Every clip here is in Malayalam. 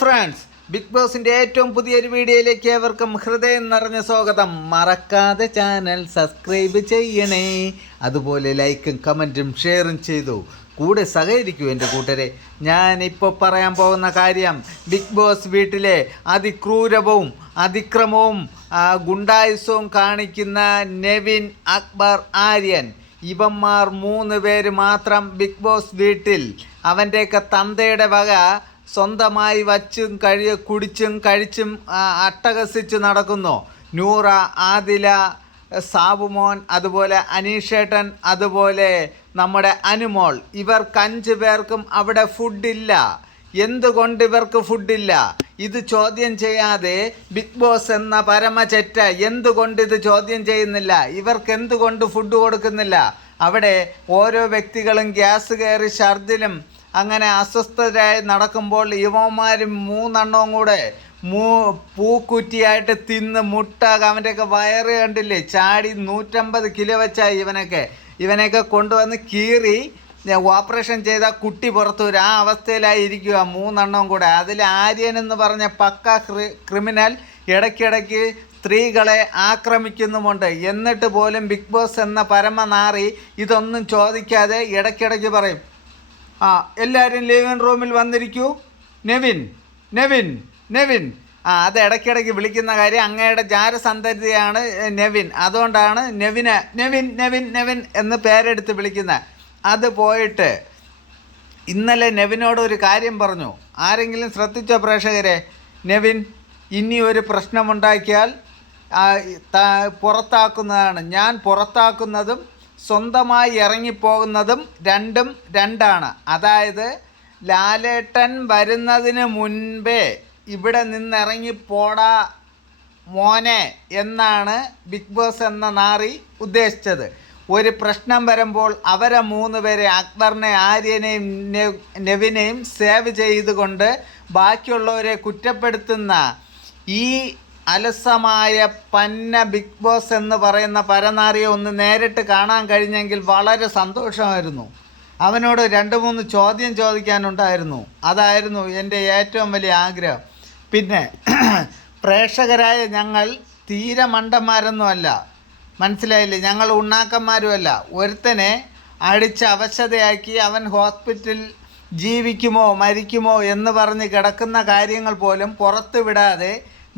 ഫ്രണ്ട്സ്, ബിഗ് ബോസിന്റെ ഏറ്റവും പുതിയൊരു വീഡിയോയിലേക്ക് ഏവർക്കും ഹൃദയം നിറഞ്ഞ സ്വാഗതം. മറക്കാതെ ചാനൽ സബ്സ്ക്രൈബ് ചെയ്യണേ, അതുപോലെ ലൈക്കും കമൻറ്റും ഷെയറും ചെയ്തു കൂടെ സഹകരിക്കൂ എൻ്റെ കൂട്ടരെ. ഞാനിപ്പോൾ പറയാൻ പോകുന്ന കാര്യം ബിഗ് ബോസ് വീട്ടിലെ അതിക്രൂരവും അതിക്രമവും ഗുണ്ടായുസവും കാണിക്കുന്ന നെവിൻ, അക്ബർ, ആര്യൻ, ഇവന്മാർ 3 പേര് മാത്രം ബിഗ് ബോസ് വീട്ടിൽ അവൻ്റെയൊക്കെ തന്തയുടെ വക സ്വന്തമായി വച്ചും കുടിച്ചും കഴിച്ചും അട്ടഹസിച്ച് നടക്കുന്നു. നൂറ, ആദില, സാബുമോൻ, അതുപോലെ അനീഷേട്ടൻ, അതുപോലെ നമ്മുടെ അനുമോൾ, ഇവർക്ക് 5 പേർക്കും അവിടെ ഫുഡില്ല. എന്തുകൊണ്ട് ഇവർക്ക് ഫുഡില്ല? ഇത് ചോദ്യം ചെയ്യാതെ ബിഗ് ബോസ് എന്ന പരമചെറ്റ എന്തുകൊണ്ട് ഇത് ചോദ്യം ചെയ്യുന്നില്ല? ഇവർക്ക് എന്തുകൊണ്ട് ഫുഡ് കൊടുക്കുന്നില്ല? അവിടെ ഓരോ വ്യക്തികളും ഗ്യാസ് കയറി ഛർദിലും അങ്ങനെ അസ്വസ്ഥരായി നടക്കുമ്പോൾ ഇവന്മാരും 3 എണ്ണവും കൂടെ പൂക്കുറ്റിയായിട്ട് തിന്ന് മുട്ട, അവൻ്റെയൊക്കെ വയറ് കണ്ടില്ലേ, ചാടി 150 കിലോ വെച്ചാൽ ഇവനെയൊക്കെ കൊണ്ടുവന്ന് കീറി ഓപ്പറേഷൻ ചെയ്ത കുട്ടി പുറത്തു വരും. ആ അവസ്ഥയിലായിരിക്കുക 3 എണ്ണവും കൂടെ. അതിൽ ആര്യൻ എന്ന് പറഞ്ഞ പക്ക ക്രിമിനൽ ഇടയ്ക്കിടയ്ക്ക് സ്ത്രീകളെ ആക്രമിക്കുന്നുമുണ്ട്. എന്നിട്ട് പോലും ബിഗ് ബോസ് എന്ന പരമനാറി ഇതൊന്നും ചോദിക്കാതെ ഇടയ്ക്കിടയ്ക്ക് പറയും, എല്ലാവരും ലിവിങ് റൂമിൽ വന്നിരിക്കൂ, നെവിൻ നെവിൻ നെവിൻ. അത് ഇടയ്ക്കിടയ്ക്ക് വിളിക്കുന്ന കാര്യം അങ്ങയുടെ ജാരസന്തതിയാണ് നെവിൻ, അതുകൊണ്ടാണ് നെവിന് നെവിൻ നെവിൻ നെവിൻ എന്ന് പേരെടുത്ത് വിളിക്കുന്നത്. അത് പോയിട്ട് ഇന്നലെ നെവിനോട് ഒരു കാര്യം പറഞ്ഞു. ആരെങ്കിലും ശ്രദ്ധിച്ചോ പ്രേക്ഷകരെ? നെവിൻ, ഇനി ഒരു പ്രശ്നമുണ്ടാക്കിയാൽ പുറത്താക്കുന്നതാണ്. ഞാൻ പുറത്താക്കുന്നതും സ്വന്തമായി ഇറങ്ങിപ്പോകുന്നതും രണ്ടും രണ്ടാണ്. അതായത് ലാലേട്ടൻ വരുന്നതിന് മുൻപേ ഇവിടെ നിന്നിറങ്ങിപ്പോടാ മോനെ എന്നാണ് ബിഗ് ബോസ് എന്ന നാറി ഉദ്ദേശിച്ചത്. ഒരു പ്രശ്നം വരുമ്പോൾ അവരെ 3 പേരെ, അക്ബറിനെ, ആര്യനെയും നെവിനെയും സേവ് ചെയ്തുകൊണ്ട് ബാക്കിയുള്ളവരെ കുറ്റപ്പെടുത്തുന്ന ഈ അലസമായ പന്ന ബിഗ് ബോസ് എന്ന് പറയുന്ന പരനാറിയെ ഒന്ന് നേരിട്ട് കാണാൻ കഴിഞ്ഞെങ്കിൽ വളരെ സന്തോഷമായിരുന്നു. അവനോട് 2-3 ചോദ്യം ചോദിക്കാനുണ്ടായിരുന്നു. അതായിരുന്നു എൻ്റെ ഏറ്റവും വലിയ ആഗ്രഹം. പിന്നെ പ്രേക്ഷകരായ ഞങ്ങൾ തീരെ മണ്ടന്മാരൊന്നുമല്ല, മനസ്സിലായില്ലേ? ഞങ്ങൾ ഉണ്ണാക്കന്മാരുമല്ല. ഒരുത്തനെ അടിച്ച് അവശതയാക്കി അവൻ ഹോസ്പിറ്റലിൽ ജീവിക്കുമോ മരിക്കുമോ എന്ന് പറഞ്ഞ് കിടക്കുന്ന കാര്യങ്ങൾ പോലും പുറത്ത് വിടാതെ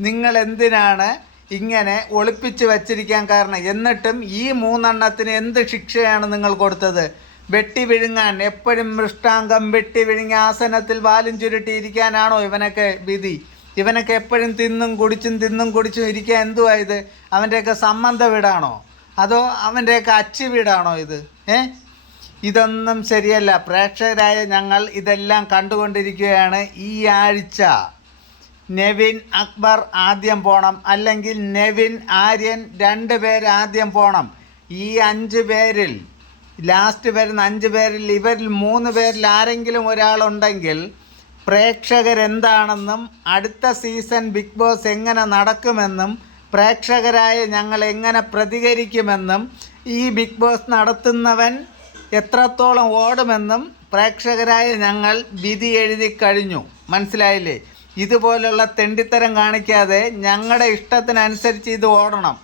നിങ്ങൾ എന്തിനാണ് ഇങ്ങനെ ഒളിപ്പിച്ച് വച്ചിരിക്കാൻ കാരണം? എന്നിട്ടും ഈ 3 എണ്ണത്തിന് എന്ത് ശിക്ഷയാണ് നിങ്ങൾ കൊടുത്തത്? വെട്ടി വിഴുങ്ങാൻ, എപ്പോഴും മൃഷ്ടാംഗം വെട്ടി വിഴുങ്ങ ആസനത്തിൽ വാലും ചുരുട്ടിയിരിക്കാനാണോ ഇവനൊക്കെ വിധി? ഇവനൊക്കെ എപ്പോഴും തിന്നും കുടിച്ചും ഇരിക്കാൻ എന്തുവാ ഇത്? അവൻ്റെയൊക്കെ സംബന്ധ വീടാണോ അതോ അവൻ്റെയൊക്കെ അച്ചു വീടാണോ ഇത്? ഇതൊന്നും ശരിയല്ല. പ്രേക്ഷകരായ ഞങ്ങൾ ഇതെല്ലാം കണ്ടുകൊണ്ടിരിക്കുകയാണ്. ഈ ആഴ്ച നെവിൻ, അക്ബർ ആദ്യം പോകണം, അല്ലെങ്കിൽ നെവിൻ, ആര്യൻ 2 പേര് ആദ്യം പോകണം. ഈ 5 പേരിൽ ലാസ്റ്റ് വരുന്ന 5 പേരിൽ ഇവരിൽ 3 പേരിൽ ആരെങ്കിലും ഒരാളുണ്ടെങ്കിൽ പ്രേക്ഷകരെന്താണെന്നും അടുത്ത സീസൺ ബിഗ് ബോസ് എങ്ങനെ നടക്കുമെന്നും പ്രേക്ഷകരായ ഞങ്ങൾ എങ്ങനെ പ്രതികരിക്കുമെന്നും ഈ ബിഗ് ബോസ് നടത്തുന്നവൻ എത്രത്തോളം ഓടുമെന്നും പ്രേക്ഷകരായ ഞങ്ങൾ വിധി എഴുതി കഴിഞ്ഞു. മനസ്സിലായില്ലേ? ഇതുപോലുള്ള തെണ്ടിത്തരം കാണിക്കാതെ ഞങ്ങളുടെ ഇഷ്ടത്തിനനുസരിച്ച് ഇത് ഓടണം.